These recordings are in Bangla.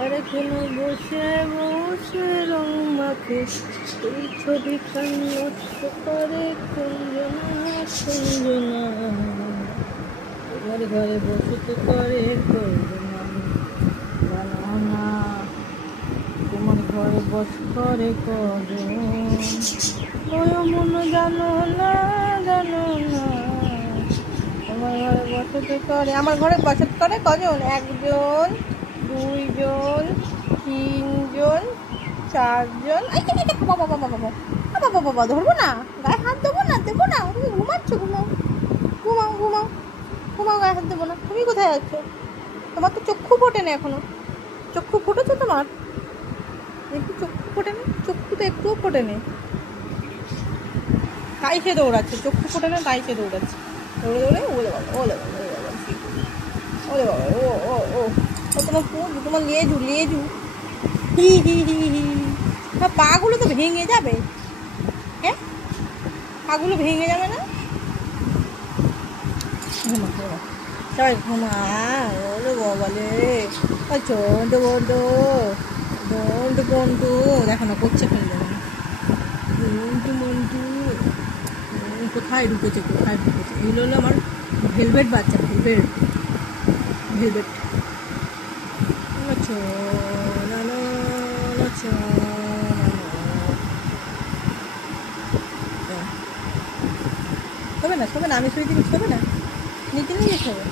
আরেকখানে বসে বসে রং মাখে এই ছবিখান নষ্ট করে কুঞ্জনা তোমার ঘরে বসতে করে করজনা জানো না তোমার ঘরে বস করে করজন ওই মন জানো না আমার ঘরে বসতে করে আমার ঘরে বসত করে কজন একজন দুইজন তিনজন চারজন বাবা বাবা বাবা বাবা বাবা ধরবো না গায়ে হাত দেবো না তুমি ঘুমাচ্ছ ঘুমাও গায়ে হাত দেবো না তুমি কোথায় আছো তোমার তো চক্ষু ফোটে না এখনো চক্ষু ফুটেছে তোমার একটু চক্ষু ফোটে না চক্ষু তো একটুও ফোটে নেই তাই সে দৌড়াচ্ছে চক্ষু ফোটে না তাই সে দৌড়াচ্ছে দৌড়ে ওলে বাবা ওলে বাবা ও তোমার তোমার লেজু হি পাগুলো তো ভেঙে যাবে হ্যাঁ পাগুলো ভেঙে যাবে না সবাই ঘুমা ওলে বাবালে বন্ধু দেখো না করছে ফেলবে না মন্টু কোথায় ঢুকেছে এগুলো হলো আমার ভেলভেট বাচ্চা ভেলভেট শোবে না আমি শুয়ে দিবি শোবে না নিজে শোবে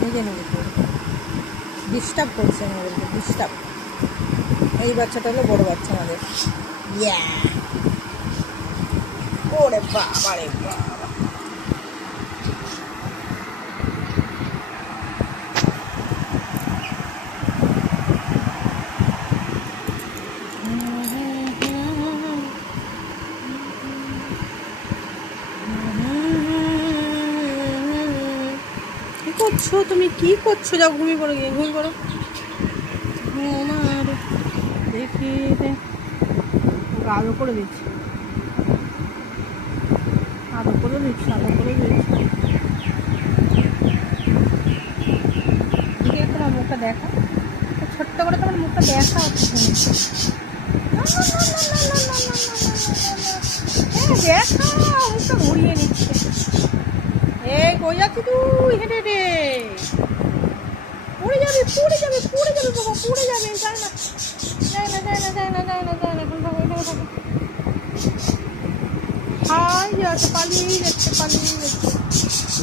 নিজে শোবে ডিস্টার্ব করছে আমাদেরকে ডিস্টার্ব এই বাচ্চাটা হলো বড় বাচ্চা আমাদের ওরে বাবা রে বাবা তুমি কি করছো যাও ঘুমিয়ে পড়ো ঘুমার দেখি আলো করে দিচ্ছি তোমার মুখটা দেখা ছোট্ট করে তোমার মুখটা দেখা মুখটা ঘুরিয়ে নিচ্ছে এই কই যাচ্ছি তুই হেঁটে পড়ে যাবে বাবা পড়ে যাবে যায় না এখন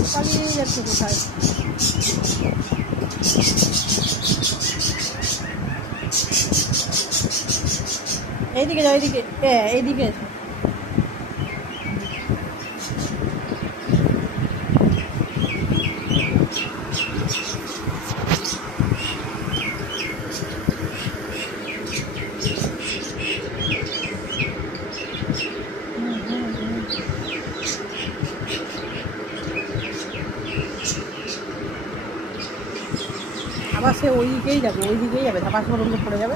পালিয়ে যাচ্ছে কোথায় এইদিকে যাও এইদিকে এসো আবার সে ওই দিকেই যাবে ধাপাস করে পড়ে যাবে